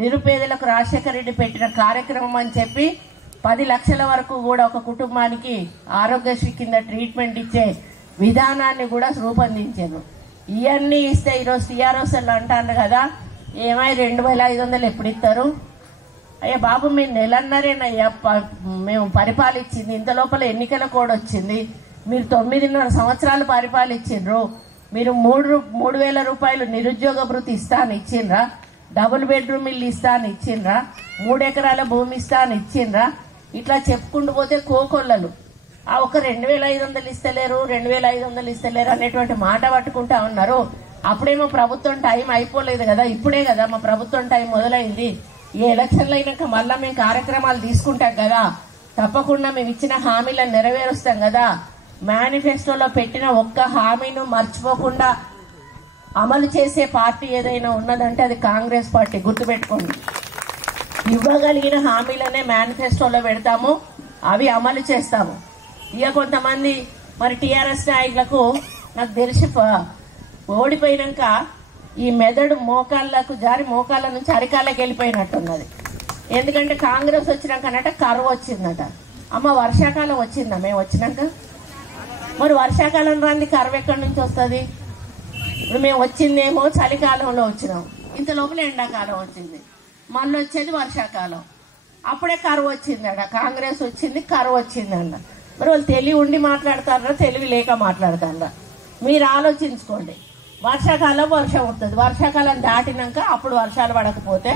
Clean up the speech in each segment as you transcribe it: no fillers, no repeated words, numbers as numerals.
నిరుపేదలకు రాజశేఖర రెడ్డి పెట్టిన కార్యక్రమం అని చెప్పి 10 లక్షల వరకు కూడా ఒక కుటుంబానికి ఆరోగ్యశ్రీ కింద ట్రీట్మెంట్ ఇచ్చే విధానాన్ని కూడా రూపొందించారు. ఇవన్నీ ఇస్తే ఈరోజు టీఆర్ఎస్ అంటారు కదా, ఏమై 2500 ఎప్పుడు ఇస్తారు? అయ్యా బాబు, మీరు నెలన్నరేనయ్యా మేము పరిపాలించింది, ఇంత లోపల ఎన్నికల కోడ్ వచ్చింది. మీరు 9.5 సంవత్సరాలు పరిపాలించిండ్రు. మీరు 3,000 రూపాయలు నిరుద్యోగ భృతి ఇస్తా అని ఇచ్చిండ్రా? డబుల్ బెడ్రూమ్ ఇల్లు ఇస్తా అని ఇచ్చిండ్రా? 3 ఎకరాల భూమి ఇస్తా అని ఇచ్చిండ్రా? ఇట్లా చెప్పుకుంటూ పోతే కోకొల్లలు. ఆ ఒక 2,500 ఇస్తలేరు, 2,500 ఇస్తలేరు అనేటువంటి మాట పట్టుకుంటా ఉన్నారు. అప్పుడేమో ప్రభుత్వం టైం అయిపోలేదు కదా, ఇప్పుడే కదా మా ప్రభుత్వం టైం మొదలైంది. ఈ ఎలక్షన్లు అయినాక మళ్ళా మేము కార్యక్రమాలు తీసుకుంటాం కదా, తప్పకుండా మేము ఇచ్చిన హామీలను నెరవేరుస్తాం కదా. మేనిఫెస్టోలో పెట్టిన ఒక్క హామీను మర్చిపోకుండా అమలు చేసే పార్టీ ఏదైనా ఉన్నదంటే అది కాంగ్రెస్ పార్టీ. గుర్తుపెట్టుకోండి, ఇవ్వగలిగిన హామీలనే మేనిఫెస్టోలో పెడతాము, అవి అమలు చేస్తాము. ఇక కొంతమంది మరి టీఆర్ఎస్ నాయకులకు నాకు తెలిసి ఓడిపోయినాక ఈ మెదడు మోకాళ్ళకు జారి మోకాళ్ళ నుంచి అరికాళ్ళకి వెళ్ళిపోయినట్టున్నది. ఎందుకంటే కాంగ్రెస్ వచ్చినాకనట కరువు వచ్చిందట. అమ్మ, వర్షాకాలం వచ్చిందా మేము వచ్చినాక? మరి వర్షాకాలం రాంది కరువు ఎక్కడి నుంచి వస్తుంది? ఇప్పుడు మేము వచ్చిందేమో చలికాలంలో వచ్చినాం, ఇంత లోపల ఎండాకాలం వచ్చింది, మళ్ళీ వచ్చేది వర్షాకాలం. అప్పుడే కరువు వచ్చిందట. కాంగ్రెస్ వచ్చింది, కరువు వచ్చిందంట. మరి వాళ్ళు తెలివి ఉండి మాట్లాడతారా, తెలివి లేక మాట్లాడతారా? మీరు ఆలోచించుకోండి. వర్షాకాలం వర్షం వస్తుంది, వర్షాకాలం దాటినాక అప్పుడు వర్షాలు పడకపోతే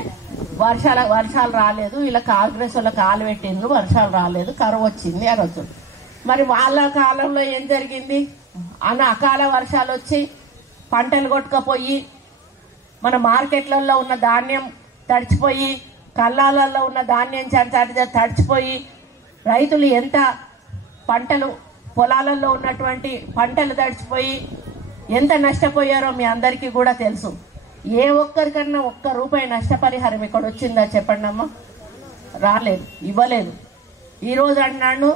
వర్షాలు రాలేదు, ఇలా కాంగ్రెస్ వాళ్ళ కాలు పెట్టిండ్రు, వర్షాలు రాలేదు, కరువు వచ్చింది అని వచ్చు. మరి వాళ్ళ కాలంలో ఏం జరిగింది? అకాల వర్షాలు వచ్చి పంటలు కొట్టుకపోయి మన మార్కెట్లలో ఉన్న ధాన్యం తడిచిపోయి, కళ్ళాలలో ఉన్న ధాన్యం తడిచిపోయి రైతులు ఎంత పంటలు పొలాలలో ఉన్నటువంటి పంటలు తడిచిపోయి ఎంత నష్టపోయారో మీ అందరికీ కూడా తెలుసు. ఏ ఒక్కరికన్నా ₹1 నష్టపరిహారం ఇక్కడ వచ్చిందా చెప్పండి అమ్మ? రాలేదు, ఇవ్వలేదు. ఈరోజు అన్నాడు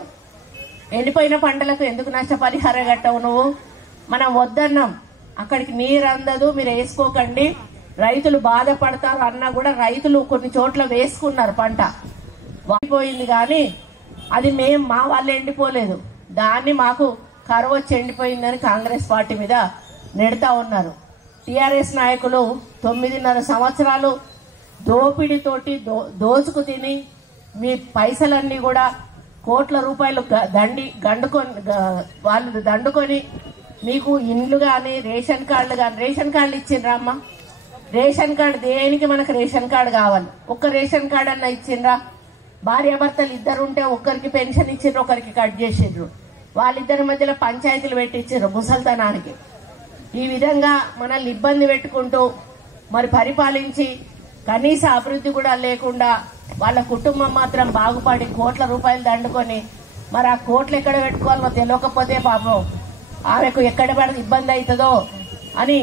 ఎండిపోయిన పంటలకు ఎందుకు నష్టపరిహారం కట్టవు నువ్వు? మనం వద్దన్నాం, అక్కడికి నీరు అందదు, మీరు వేసుకోకండి, రైతులు బాధపడతారు అన్నా కూడా రైతులు కొన్ని చోట్ల వేసుకున్నారు, పంట వాడిపోయింది. కానీ అది మా వాళ్ళు ఎండిపోలేదు, దాన్ని మాకు కరువు వచ్చి ఎండిపోయిందని కాంగ్రెస్ పార్టీ మీద నెడతా ఉన్నారు. టీఆర్ఎస్ నాయకులు 9.5 సంవత్సరాలు దోపిడీతోటి దోచుకు తిని మీ పైసలన్నీ కూడా కోట్ల రూపాయలు వాళ్ళు దండుకొని మీకు ఇండ్లు కానీ రేషన్ కార్డులు ఇచ్చిండ్రా అమ్మ? రేషన్ కార్డు దేనికి? మనకు రేషన్ కార్డు కావాలి. ఒక్క రేషన్ కార్డు అన్న ఇచ్చిండ్రా? భార్యాభర్తలు ఇద్దరు ఉంటే ఒకరికి పెన్షన్ ఇచ్చిండ్రు, ఒకరికి కట్ చేసిండ్రు. వాళ్ళిద్దరి మధ్యలో పంచాయతీలు పెట్టించారు ముసల్తనానికి. ఈ విధంగా మనల్ని ఇబ్బంది పెట్టుకుంటూ మరి పరిపాలించి కనీస అభివృద్ధి కూడా లేకుండా వాళ్ళ కుటుంబం మాత్రం బాగుపడి కోట్ల రూపాయలు దండుకొని మరి ఆ కోట్లు ఎక్కడ పెట్టుకోవాలో తెలియకపోతే పాపం ఆమెకు ఎక్కడ పడితే ఇబ్బంది అవుతుందో అని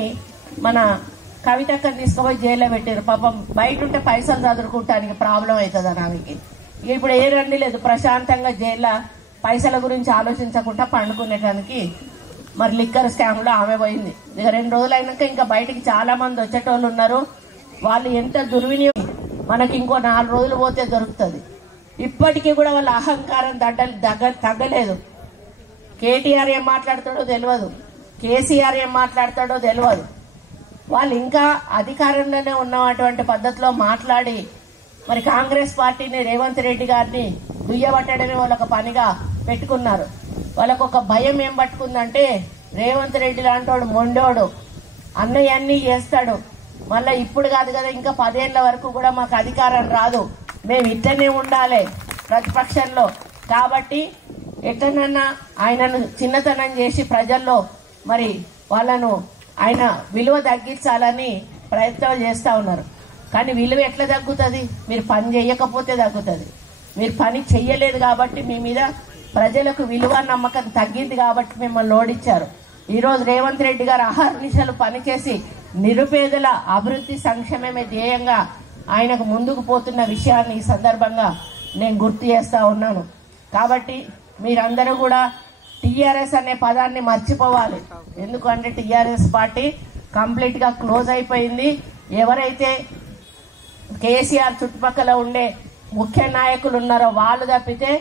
మన కవితక్కని తీసుకుపోయి జైల్లో పెట్టారు. పాపం బయట ఉంటే పైసలు చదువుకుంటానికి ప్రాబ్లం అవుతుందని ఆమెకి. ఇప్పుడు ఏ రండి లేదు, ప్రశాంతంగా జైల్లో పైసల గురించి ఆలోచించకుండా పండుకునేటానికి మరి లిక్కర్ స్కామ్లో ఆమె పోయింది. ఇక 2 రోజులు అయినాక ఇంకా బయటికి చాలా మంది వచ్చేటోళ్ళు ఉన్నారు. వాళ్ళు ఎంత దుర్వినియోగం, మనకి ఇంకో 4 రోజులు పోతే దొరుకుతుంది. ఇప్పటికీ కూడా వాళ్ళ అహంకారం తగ్గలేదు. కేటీఆర్ ఏం మాట్లాడతాడో తెలియదు, కేసీఆర్ ఏం మాట్లాడతాడో తెలియదు. వాళ్ళు ఇంకా అధికారంలోనే ఉన్నటువంటి పద్ధతిలో మాట్లాడి మరి కాంగ్రెస్ పార్టీని, రేవంత్ రెడ్డి గారిని దుయ్యబట్టడమే వాళ్ళొక పనిగా పెట్టుకున్నారు. వాళ్ళకు ఒక భయం ఏం పట్టుకుందంటే, రేవంత్ రెడ్డి లాంటోడు మొండోడు, అన్నయ్య అన్నీ చేస్తాడు, మళ్ళీ ఇప్పుడు కాదు కదా ఇంకా 10 ఏళ్ల వరకు కూడా మాకు అధికారం రాదు, మేము ఇట్లనే ఉండాలి ప్రతిపక్షంలో. కాబట్టి ఎట్లనన్నా ఆయనను చిన్నతనం చేసి ప్రజల్లో మరి వాళ్ళను ఆయన విలువ తగ్గించాలని ప్రయత్నాలు చేస్తూ ఉన్నారు. కానీ విలువ ఎట్లా తగ్గుతుంది? మీరు పని చేయకపోతే తగ్గుతుంది. మీరు పని చెయ్యలేదు కాబట్టి మీ మీద ప్రజలకు విలువ నమ్మకం తగ్గింది కాబట్టి మిమ్మల్ని ఓడించారు. ఈరోజు రేవంత్ రెడ్డి గారు అహర్నిశలు పనిచేసి నిరుపేదల అభివృద్ధి సంక్షేమమే ధ్యేయంగా ఆయనకు ముందుకు పోతున్న విషయాన్ని ఈ సందర్భంగా నేను గుర్తు చేస్తా ఉన్నాను. కాబట్టి మీరందరూ కూడా టీఆర్ఎస్ అనే పదాన్ని మర్చిపోవాలి. ఎందుకంటే టీఆర్ఎస్ పార్టీ కంప్లీట్గా క్లోజ్ అయిపోయింది. ఎవరైతే కేసీఆర్ చుట్టుపక్కల ఉండే ముఖ్య నాయకులు ఉన్నారో వాళ్ళు తప్పితే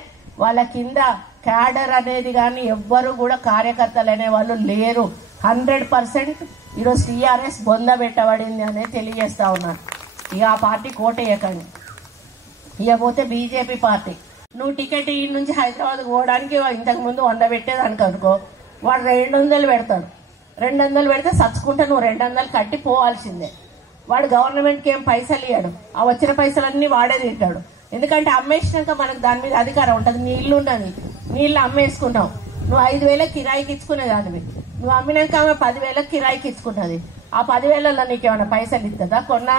వాళ్ళ కింద క్యాడర్ అనేది కానీ ఎవ్వరు కూడా కార్యకర్తలు అనేవాళ్ళు లేరు. 100% ఈరోజు టీఆర్ఎస్ బొంద పెట్టబడింది అనేది తెలియజేస్తా ఉన్నాను. ఇక ఆ పార్టీ కోటేయకండి. ఇకపోతే బీజేపీ పార్టీ, నువ్వు టికెట్ ఈ నుంచి హైదరాబాద్ పోవడానికి ఇంతకుముందు 100 పెట్టేదానికి అనుకో, వాడు 200 పెడతాడు. 200 పెడితే సచ్చుకుంటే నువ్వు 200 కట్టి పోవాల్సిందే. వాడు గవర్నమెంట్కి ఏం పైసలు ఇవ్వడు, ఆ వచ్చిన పైసలన్నీ వాడే తింటాడు. ఎందుకంటే అమ్మేసినాక మనకు దాని మీద అధికారం ఉంటుంది. నీ ఇల్లు ఉన్నది, నీ ఇల్లు అమ్మేసుకున్నావు, నువ్వు 5,000 కిరాయికి ఇచ్చుకునేదానివి, నువ్వు అమ్మినాక ఆమె 10,000 కిరాయికి ఇచ్చుకున్నది. ఆ 10,000లో నీకేమైనా పైసలు ఇస్తుందా? కొన్నా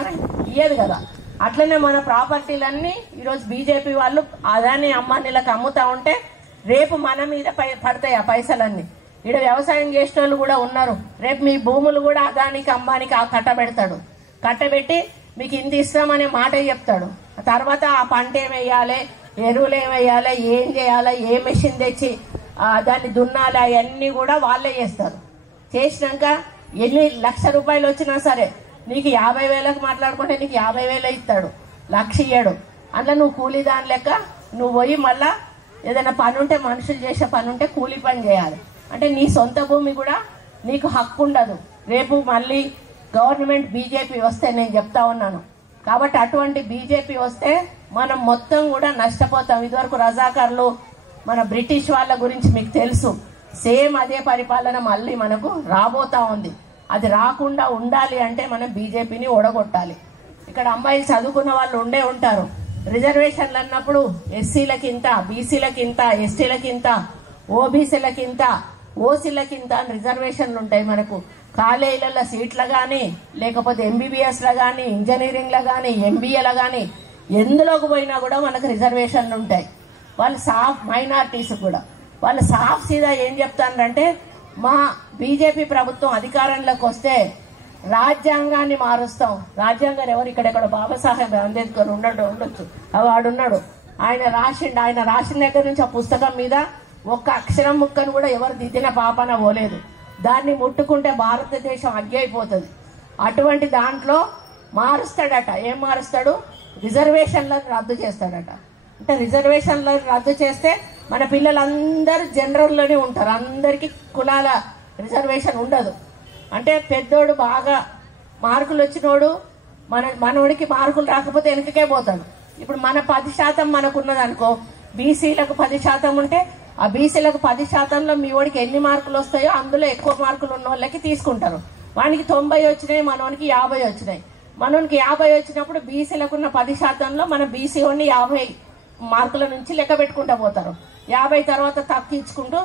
ఇయ్యదు కదా. అట్లనే మన ప్రాపర్టీలన్నీ ఈరోజు బీజేపీ వాళ్ళు అదాని అంబానీలకు అమ్ముతా ఉంటే రేపు మన మీద పడతాయి ఆ పైసలన్నీ. ఇక్కడ వ్యవసాయం చేసే వాళ్ళు కూడా ఉన్నారు. రేపు మీ భూములు కూడా అదానికి అంబానీకి కట్టబెడతాడు. కట్టబెట్టి మీకు ఇంత ఇస్తామనే మాట చెప్తాడు. తర్వాత ఆ పంట ఏమేయాలి, ఎరువులు ఏమేయాలి, ఏం చేయాలి, ఏ మెషిన్ తెచ్చి దాన్ని దున్నాలి, అవన్నీ కూడా వాళ్ళే చేస్తారు. చేసినాక ఎన్ని లక్ష రూపాయలు వచ్చినా సరే నీకు 50,000కు మాట్లాడుకుంటే నీకు 50,000 ఇస్తాడు, 1,00,000 ఇయ్యాడు. అందులో నువ్వు కూలీ దాని లెక్క నువ్వు పోయి మళ్ళా ఏదైనా పని ఉంటే, మనుషులు చేసే పని ఉంటే కూలీ పని చేయాలి. అంటే నీ సొంత భూమి కూడా నీకు హక్కు ఉండదు. రేపు మళ్ళీ గవర్నమెంట్ బీజేపీ వస్తే నేను చెప్తా ఉన్నాను. కాబట్టి అటువంటి బీజేపీ వస్తే మనం మొత్తం కూడా నష్టపోతాం. ఇదివరకు రజాకార్లు మన బ్రిటిష్ వాళ్ళ గురించి మీకు తెలుసు. సేమ్ అదే పరిపాలన మళ్ళీ మనకు రాబోతా ఉంది. అది రాకుండా ఉండాలి అంటే మనం బీజేపీని ఓడగొట్టాలి. ఇక్కడ అమ్మాయిలు చదువుకున్న వాళ్ళు ఉండే ఉంటారు. రిజర్వేషన్లు అన్నప్పుడు ఎస్సీలకింత, బీసీలకింత, ఎస్టీలకింత, ఓబీసీలకింత, ఓసీలకింత అని రిజర్వేషన్లు ఉంటాయి. మనకు కాలేజీలలో సీట్లు కానీ, లేకపోతే ఎంబీబీఎస్లో కానీ, ఇంజనీరింగ్లో కానీ, ఎంబీఏలో కానీ ఎందులోకి పోయినా కూడా మనకు రిజర్వేషన్లు ఉంటాయి. వాళ్ళు సాఫ్ మైనార్టీస్ కూడా వాళ్ళు సాఫ్ సీదా ఏం చెప్తారంటే, మా బీజేపీ ప్రభుత్వం అధికారంలోకి వస్తే రాజ్యాంగాన్ని మారుస్తాం. రాజ్యాంగం ఎవరు ఇక్కడెక్కడ బాబాసాహెబ్ అంబేద్కర్ ఉండొచ్చు, వాడున్నాడు. ఆయన రాసిన దగ్గర నుంచి ఆ పుస్తకం మీద ఒక్క అక్షరం ముక్కను కూడా ఎవరు దిద్దిన పాపన పోలేదు. దాన్ని ముట్టుకుంటే భారతదేశం అగ్గి అయిపోతుంది. అటువంటి దాంట్లో మారుస్తాడట. ఏం మారుస్తాడు? రిజర్వేషన్లను రద్దు చేస్తాడట. అంటే రిజర్వేషన్లను రద్దు చేస్తే మన పిల్లలందరూ జనరల్లోనే ఉంటారు. అందరికీ కులాల రిజర్వేషన్ ఉండదు. అంటే పెద్దోడు బాగా మార్కులు వచ్చినోడు మనోడికి మార్కులు రాకపోతే వెనకకే పోతాడు. ఇప్పుడు మన 10% మనకున్నది అనుకో, బీసీలకు 10% ఉంటే ఆ బీసీలకు 10%లో మీ వాడికి ఎన్ని మార్కులు వస్తాయో అందులో ఎక్కువ మార్కులు ఉన్న వాళ్ళకి తీసుకుంటారు. వానికి 90 వచ్చినాయి, మనోనికి 50 వచ్చినాయి. మనోనికి 50 వచ్చినప్పుడు బీసీలకు ఉన్న 10%లో మన బీసీ వాడిని 50 మార్కుల నుంచి లెక్క పెట్టుకుంటూ పోతారు. 50 తర్వాత తక్కించుకుంటూ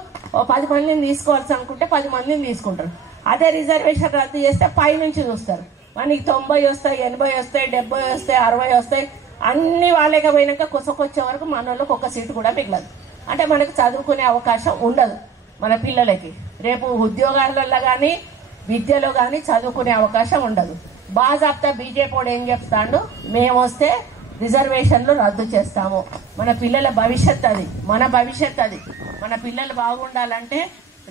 10 మందిని తీసుకోవాల్సి అనుకుంటే 10 మందిని తీసుకుంటారు. అదే రిజర్వేషన్ రద్దు చేస్తే పై నుంచి చూస్తారు. మనకి 90 వస్తాయి, 80 వస్తాయి, 70 వస్తాయి, 60 వస్తాయి. అన్ని వాళ్ళకి పోయినాక కొసకొచ్చే వరకు మన వాళ్ళకి ఒక్క సీటు కూడా మిగలదు. అంటే మనకు చదువుకునే అవకాశం ఉండదు. మన పిల్లలకి రేపు ఉద్యోగాలలో కానీ విద్యలో కానీ చదువుకునే అవకాశం ఉండదు. బాజాప్తా బీజేపీ వాడు ఏం చెప్తాడు, మేము వస్తే రిజర్వేషన్లు రద్దు చేస్తాము. మన పిల్లల భవిష్యత్ అది, మన భవిష్యత్ అది. మన పిల్లలు బాగుండాలంటే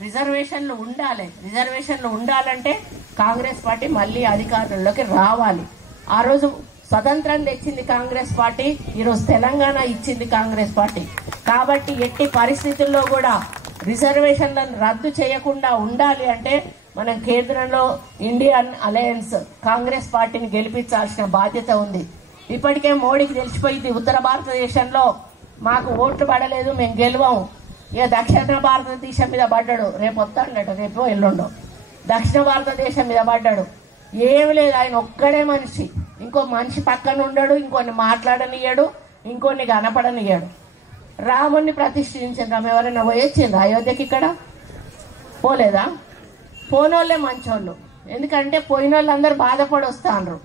రిజర్వేషన్లు ఉండాలి. రిజర్వేషన్లు ఉండాలంటే కాంగ్రెస్ పార్టీ మళ్ళీ అధికారంలోకి రావాలి. ఆ రోజు స్వతంత్రం తెచ్చింది కాంగ్రెస్ పార్టీ, ఈరోజు తెలంగాణ ఇచ్చింది కాంగ్రెస్ పార్టీ. కాబట్టి ఎట్టి పరిస్థితుల్లో కూడా రిజర్వేషన్లను రద్దు చేయకుండా ఉండాలి అంటే మనం కేంద్రంలో ఇండియన్ అలయన్స్ కాంగ్రెస్ పార్టీని గెలిపించాల్సిన బాధ్యత ఉంది. ఇప్పటికే మోడీకి తెలిసిపోయింది, ఉత్తర భారతదేశంలో మాకు ఓట్లు పడలేదు, మేము గెలవము. ఇక దక్షిణ భారతదేశం మీద పడ్డాడు. రేపు వస్తాడట, రేపు ఎల్లుండో దక్షిణ భారతదేశం మీద పడ్డాడు. ఏమి లేదు, ఆయన ఒక్కడే మనిషి. ఇంకో మనిషి పక్కన ఉండడు, ఇంకొన్ని మాట్లాడనియ్యాడు, ఇంకొన్ని కనపడనియ్యాడు. రాముణ్ణి ప్రతిష్ఠించారు. ఎవరైనా పోయొచ్చిండ్రు అయోధ్యకి? ఇక్కడ పోలేదా? పోనోళ్ళే మంచోళ్ళు. ఎందుకంటే పోయిన వాళ్ళందరూ బాధపడి వస్తాండ్రు.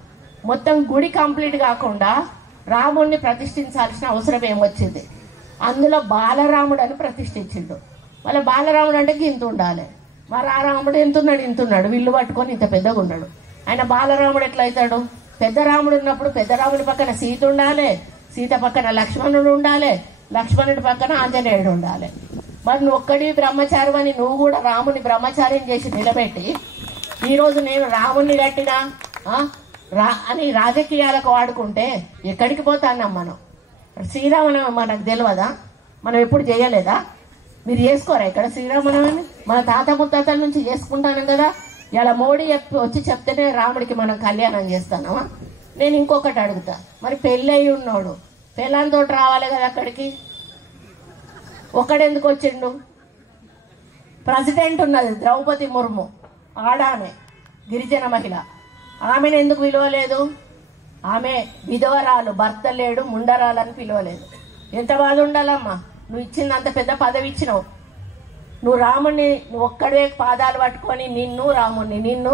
మొత్తం గుడి కంప్లీట్ కాకుండా రాముణ్ణి ప్రతిష్ఠించాల్సిన అవసరం ఏమొచ్చింది? అందులో బాలరాముడు అని ప్రతిష్ఠించిండు. మళ్ళీ బాలరాముడు అంటే ఇంత ఉండాలి. మరి ఆ రాముడు ఇంతున్నాడు, విల్లు పట్టుకొని ఇంత పెద్దగా ఉన్నాడు. ఆయన బాలరాముడు ఎట్లా అవుతాడు? పెద్ద రాముడు ఉన్నప్పుడు పెద్ద రాముడి పక్కన సీత ఉండాలి, సీత పక్కన లక్ష్మణుడు ఉండాలి, లక్ష్మణుడి పక్కన ఆంజనేయుడు ఉండాలి. మరి నువ్వు ఒక్కడి బ్రహ్మచారి అని నువ్వు కూడా రాముని బ్రహ్మచార్యం చేసి నిలబెట్టి ఈరోజు నేను రాముణ్ణి కట్టినా అని రాజకీయాలకు వాడుకుంటే ఎక్కడికి పోతాన్నాం మనం? శ్రీరామనవమి మనకు తెలియదా? మనం ఎప్పుడు చేయలేదా? మీరు చేసుకోరా ఇక్కడ శ్రీరామనవమి? మన తాత ముత్తాతల నుంచి చేసుకుంటాను కదా. ఇలా మోడీ వచ్చి చెప్తేనే రాముడికి మనం కళ్యాణం చేస్తానమా? నేను ఇంకొకటి అడుగుతా, మరి పెళ్ళి అయి ఉన్నాడు పెళ్ళాంతో రావాలి కదా అక్కడికి, ఒక్కడెందుకు వచ్చిండు? ప్రెసిడెంట్ ఉన్నది ద్రౌపది ముర్ము, ఆడామె గిరిజన మహిళ, ఆమెను ఎందుకు పిలవలేదు? ఆమె విధవరాలు, భర్త లేడు, ముండరాలని పిలవలేదు. ఎంత బాధ ఉండాలమ్మా? నువ్వు ఇచ్చింది అంత పెద్ద పదవి ఇచ్చినావు, నువ్వు రాముణ్ణి నువ్వు ఒక్కడే పాదాలు పట్టుకొని నిన్ను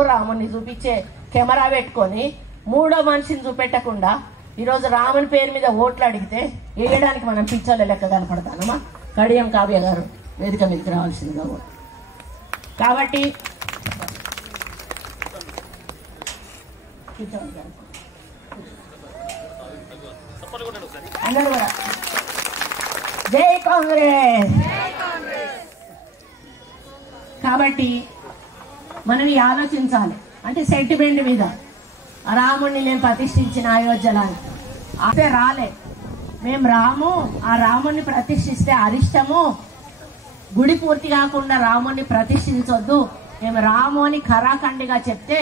రాముణ్ణి చూపించే కెమెరా పెట్టుకొని మూడో మనిషిని చూపెట్టకుండా ఈరోజు రాముని పేరు మీద ఓట్లు అడిగితే వేయడానికి మనం పిచ్చోళ్ళ లెక్క కనపడతానమ్మా? కడియం కావ్య గారు వేదిక మీదకి రావాల్సిందిగా. కాబట్టి అందరూ కూడా జై కాంగ్రెస్. కాబట్టి మనం ఆలోచించాలి, అంటే సెంటిమెంట్ మీద రాముడిని నేను ప్రతిష్ఠించిన అయోధ్యలో అంటే రాలే, మేము రాము ఆ రాముడిని ప్రతిష్ఠిస్తే అరిష్టము, గుడి పూర్తి కాకుండా రాముడిని ప్రతిష్ఠించొద్దు, మేము రాము అని ఖరాఖండిగా చెప్తే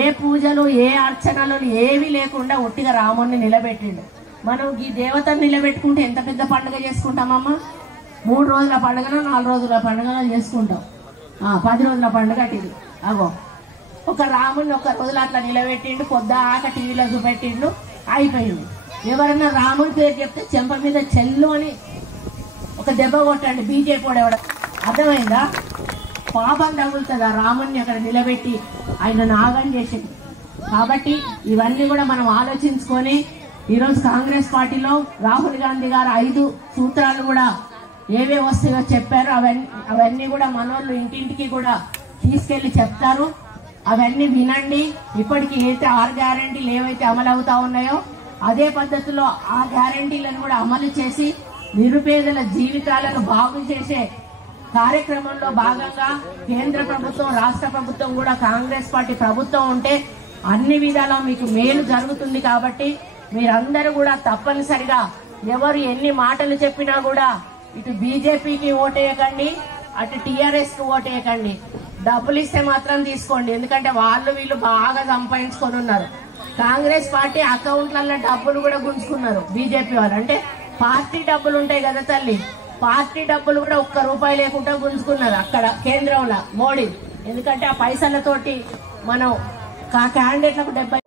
ఏ పూజలు ఏ అర్చనలు ఏవి లేకుండా ఒట్టిగా రాముడిని నిలబెట్టిండు. మనం ఈ దేవతను నిలబెట్టుకుంటే ఎంత పెద్ద పండుగ చేసుకుంటామమ్మా? 3 రోజుల పండుగను 4 రోజుల పండుగను చేసుకుంటాం, 10 రోజుల పండుగ ఇది. అగో ఒక రాముని ఒక రోజులు అట్లా నిలబెట్టిండు, పొద్దాక టీవీలో చూపెట్టిండు, అయిపోయింది. ఎవరైనా రాముని పేరు చెప్తే చెంప మీద చెల్లు అని ఒక దెబ్బ కొట్టండి, బీజేపీ వాడు ఎవడ. అర్థమైందా? పాపం తగులుతుంది ఆ రాముని అక్కడ నిలబెట్టి ఆయన నాగం చేసింది. కాబట్టి ఇవన్నీ కూడా మనం ఆలోచించుకొని ఈరోజు కాంగ్రెస్ పార్టీలో రాహుల్ గాంధీ గారు 5 సూత్రాలు కూడా ఏవే వస్తాయో చెప్పారు. అవన్నీ కూడా మనోళ్ళు ఇంటింటికి కూడా తీసుకెళ్లి చెప్తారు. అవన్నీ వినండి. ఇప్పటికి అయితే 6 గ్యారంటీలు ఏవైతే అమలు అవుతా ఉన్నాయో అదే పద్ధతిలో ఆ గ్యారంటీలను కూడా అమలు చేసి నిరుపేదల జీవితాలను బాగు చేసే కార్యక్రమంలో భాగంగా కేంద్ర ప్రభుత్వం రాష్ట్ర ప్రభుత్వం కూడా కాంగ్రెస్ పార్టీ ప్రభుత్వం ఉంటే అన్ని విధాలా మీకు మేలు జరుగుతుంది. కాబట్టి మీరందరూ కూడా తప్పనిసరిగా ఎవరు ఎన్ని మాటలు చెప్పినా కూడా ఇటు బీజేపీకి ఓటేయకండి, అటు టీఆర్ఎస్ కి ఓటేయకండి. డబ్బులు ఇస్తే మాత్రం తీసుకోండి, ఎందుకంటే వీళ్ళు బాగా సంపాదించుకొని ఉన్నారు. కాంగ్రెస్ పార్టీ అకౌంట్లలో డబ్బులు కూడా గుంజుకున్నారు బీజేపీ వాళ్ళు. అంటే పార్టీ డబ్బులు ఉంటాయి కదా తల్లి, పార్టీ డబ్బులు కూడా ₹1 లేకుండా గుంజుకున్నారు అక్కడ కేంద్రంలో మోడీ. ఎందుకంటే ఆ పైసలతోటి మనం క్యాండిడేట్లకు 70